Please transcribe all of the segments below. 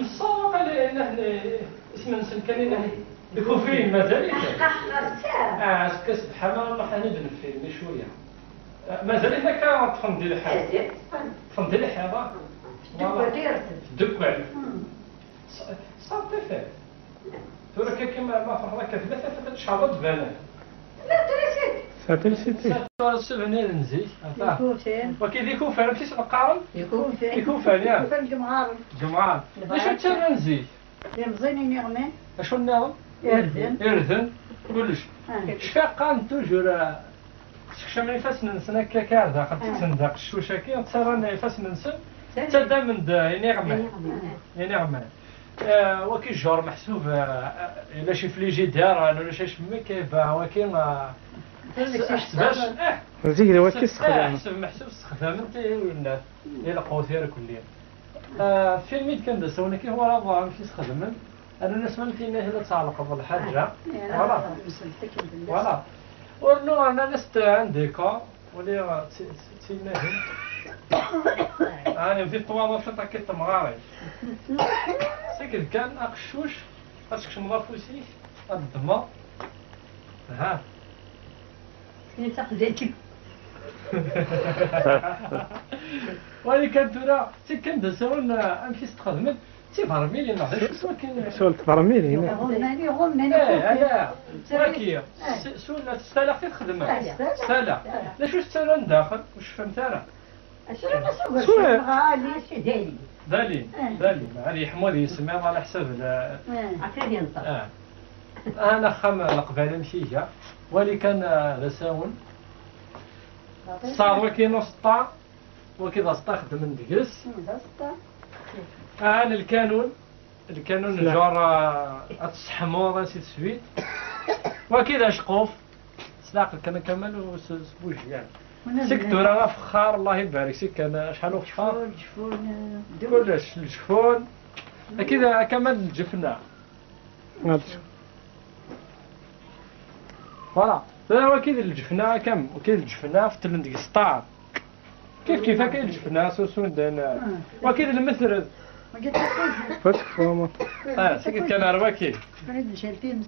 الصواب على اسم نسن كان الكوفيين مازال كسب حمام راح ندن فيه شويه مازال هناك تفندي الحياه تفندي الحياه دك صافي فيه تورا كيما ما فرضك ثلاثه فات شحال تبان لا سوفينير نزيد وكي ديكو فين كيس القارن يكون فين يا جمعان واش تسمى نزيد مزينين يغمين اشو النظام يردن كلش شفاقان توجور شمني فاس ننسى كاكا خدت تندق الشوشه كي تصراني فاس ننسى تدا من يعني غمان وكي الجور محسوب الا شي فليجي دار ولا شي شمي كيباع ولكن باش زيد هو كيستخدم محسوب استخدامات الناس الى قوثير كليا فيلميت كان دسونا كي هو راه ماشي يستخدم انا نسمع فينا هنا تعلق بالحاجه فوالا ورنو انا نست عندك ولي تينا انا في الطوامه في طاكيت مغاري سكر كان اقشوش اسكش مضافوسي الضما ها ولكن ترى كان دسون امشي استخدمت سي برميلي ما عرفتش ولكن سول برميلي هنا غماني لا ولكن سول ستالا خفيف تخدم ستالا لاش واش ستالا نداخل واش فهمت انا دالي علي حمود يسمى على حساب عفاية نطق انا خم القباله مشيجه ولكن رساون صار وكي نسطا وكذا استخدم من دقس انا الكانون الجار الصحمور سي سويت وكذا شقوف سلاق كان كمل وسبوج يعني سكتو راه فخار الله يبارك سك انا شحال فخار جفون كلش الجفون كذا كمان الجفنه فوالا هو كذا الجفنه كم وكذا الجفنه في تلندق سطار كيف كاين الجفنه سوسون دانا وكذا المثل ما قلت لك فتك فما سكت كان رواكي فريد شالتين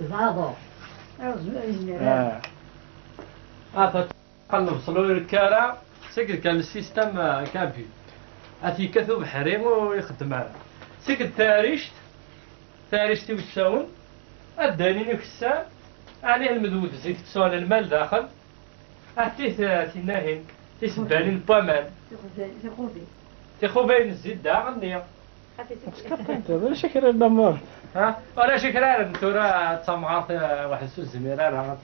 زعضو تقلب صلوا الكارا سكت كان السيستم كابي اتي كثو بحريم ويخدم معاه سكت تاريشتي وتساون الدانين كسان عليه المذود زيك تسوال المال داخل اتيه تناهين تسباني البامان تخوبين الزيت داخل نيا ولا شكرا الدمار ها ولا شكرا انتو راه تسمعات واحد الزميره راه